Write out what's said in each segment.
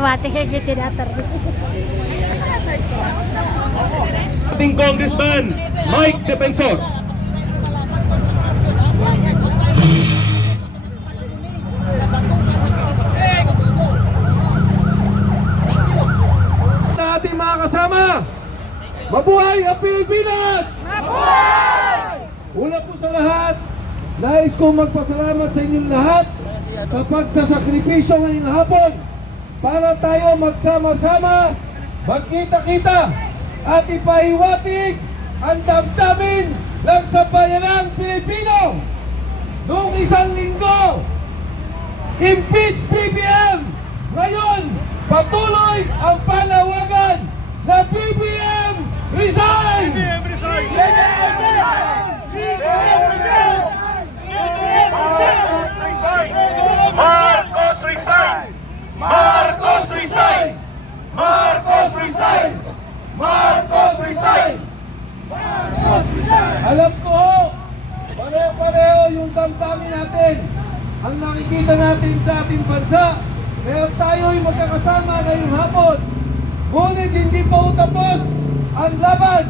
automatic ang tinatar. Ating Congressman Mike Defensor. Ating mga kasama, mabuhay ang Pilipinas! Mabuhay! Una po sa lahat, nais kong magpasalamat sa inyong lahat sa pagsasakripisyo ngayong hapon para tayo magsama-sama, magkita-kita at ipahiwatig ang damdamin ng sambayanang Pilipino. Noong isang linggo, impeach BBM! Ngayon, patuloy ang panawagan na BBM resign! BBM resign! BBM resign! BBM resign! Marcos resign! Marcos resign! Marcos resign! Marcos resign! Marcos resign! Marcos resign! Alam ko, pareho-pareho yung damdamin natin. Ang nakikita natin sa ating bansa, kaya tayo'y magkakasama ngayong hapon. Ngunit hindi pa tapos ang laban.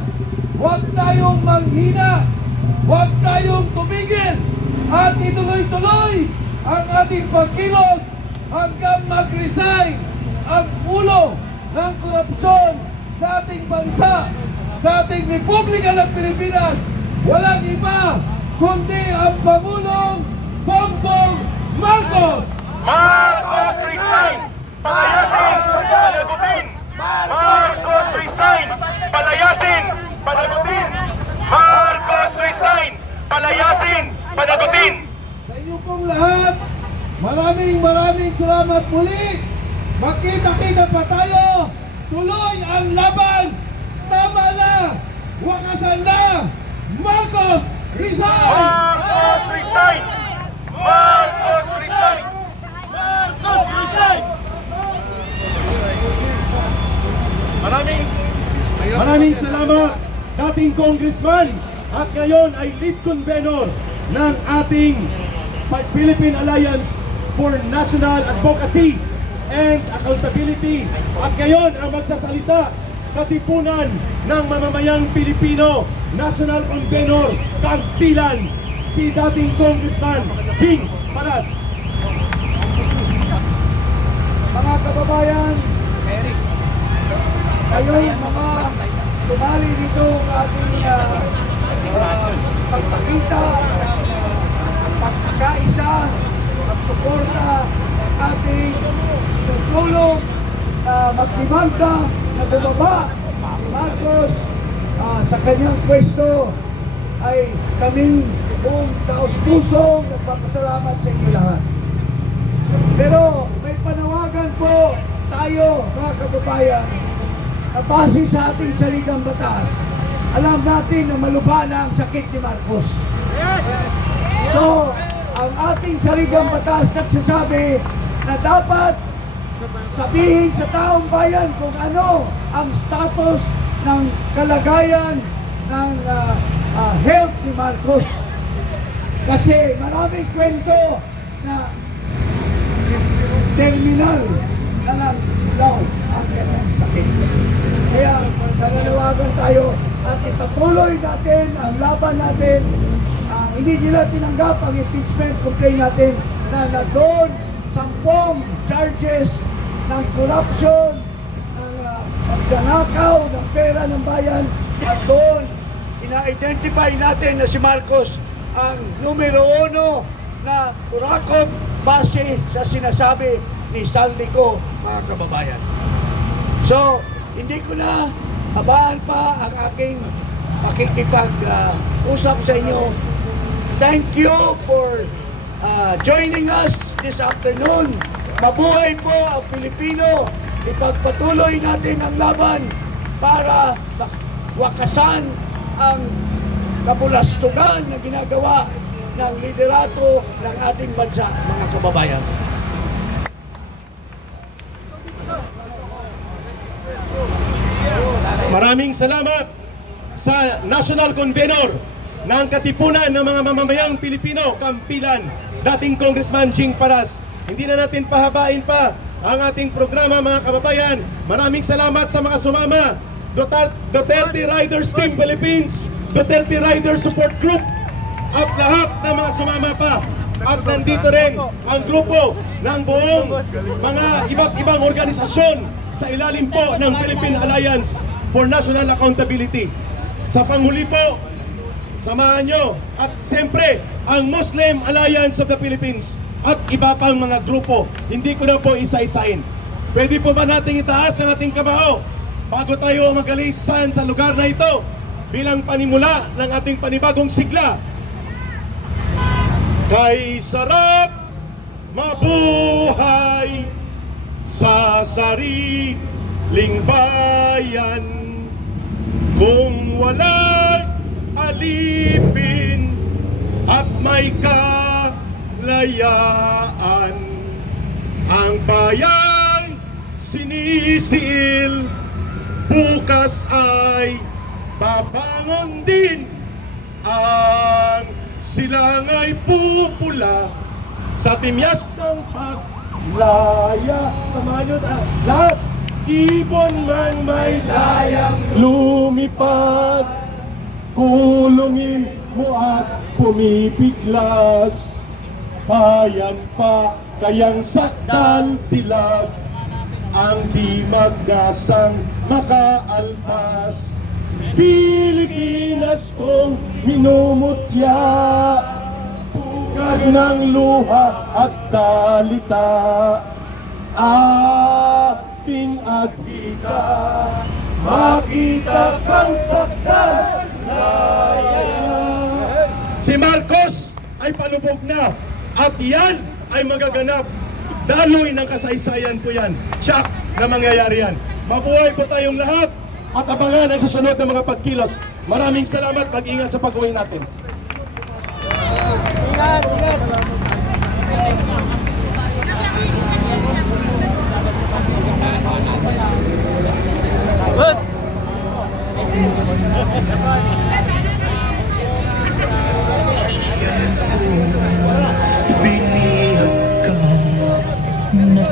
Huwag tayong manghina. Huwag tayong tumigil. At ituloy-tuloy ang ating pagkilos hanggang mag-resign ang ulo ng korupsyon sa ating bansa, sa ating Republika ng Pilipinas. Walang iba kundi ang Pangulong Bongbong Marcos! Marcos resign! Palayasin! Panagutin! Marcos resign! Palayasin! Panagutin! Marcos resign! Palayasin! Panagutin! Sa inyo pong lahat, maraming salamat muli. Magkita-kita pa tayo. Tuloy ang laban. Tama na. Wakasan na. Marcos resign! Marcos resign! Marcos resign! Marcos resign! Maraming salamat, dating congressman at ngayon ay lead convener ng ating Philippine Alliance for National Advocacy and Accountability. At ngayon ang magsasalita, katipunan ng mamamayang Pilipino, National Convenor, Kampilan, si dating congressman Jing Paras. Mga kababayan, kayo'y mga sumali dito ng ating pagpakita, pagkakaisa, pagsuporta ng ating sinusulong na magdimanda na bumaba si Marcos sa kanyang pwesto. Ay kaming buong taos-pusong nagpapasalamat sa inyo lahat. Pero may panawagan po tayo mga kababayan na base sa ating saligang batas. Alam natin na malubha na ang sakit ni Marcos. So, ang ating saligang batas nagsasabi na dapat sabihin sa taong bayan kung ano ang status ng kalagayan ng health ni Marcos. Kasi maraming kwento na terminal na lang daw ang kanyang sakit. Kaya nananawagan tayo at ipatuloy natin ang laban natin. Hindi nila tinanggap ang impeachment complaint natin na doon 10 charges ng corruption, ng pagdanakaw ng pera ng bayan, at doon ina-identify natin na si Marcos ang numero 1 na kurakot base sa sinasabi ni Saldico, mga kababayan. So, hindi ko na habaan pa ang aking pakikipag-usap sa inyo. Thank you for joining us this afternoon. Mabuhay po ang Pilipino. Ipagpatuloy natin ang laban para wakasan ang kabulastugan na ginagawa ng liderato ng ating bansa, mga kababayan. Maraming salamat sa National Convenor ng Katipunan ng mga mamamayang Pilipino, Kampilan, dating Congressman Jing Paras. Hindi na natin pahabain pa ang ating programa, mga kababayan. Maraming salamat sa mga sumama. Duterte Riders Team Philippines, Duterte Riders Support Group, at lahat ng mga sumama pa. At nandito rin ang grupo ng buong mga iba't ibang organisasyon sa ilalim po ng Philippine Alliance for National Accountability. Sa panghuli po, samahan nyo, at siyempre ang Muslim Alliance of the Philippines at iba pang mga grupo. Hindi ko na po isa-isain. Pwede po ba nating itaas ang ating kamao bago tayo magalisan sa lugar na ito bilang panimula ng ating panibagong sigla? Kay sarap mabuhay sa sariling bayan, kung walang alipin at may kalayaan, ang bayang sinisil bukas ay babangon din. Ang silangay pupula sa timyas ng paglaya. Samahan nyo lahat. Ibon man may layang lumipad, kulungin mo at pumipiglas. Bayan pa kayang sakdal tilag, ang di magdasang makaalpas. Pilipinas kong minumutya, pugad ng luha at dalita, ating agita, makita kang sakdal laya. Si Marcos ay palubog na, at yan ay magaganap. Daloy ng kasaysayan po yan. Siya na mangyayari yan. Mabuhay po tayong lahat at abangan ang susunod na mga pagkilos. Maraming salamat. Mag-ingat sa pag-uwi natin. Boss!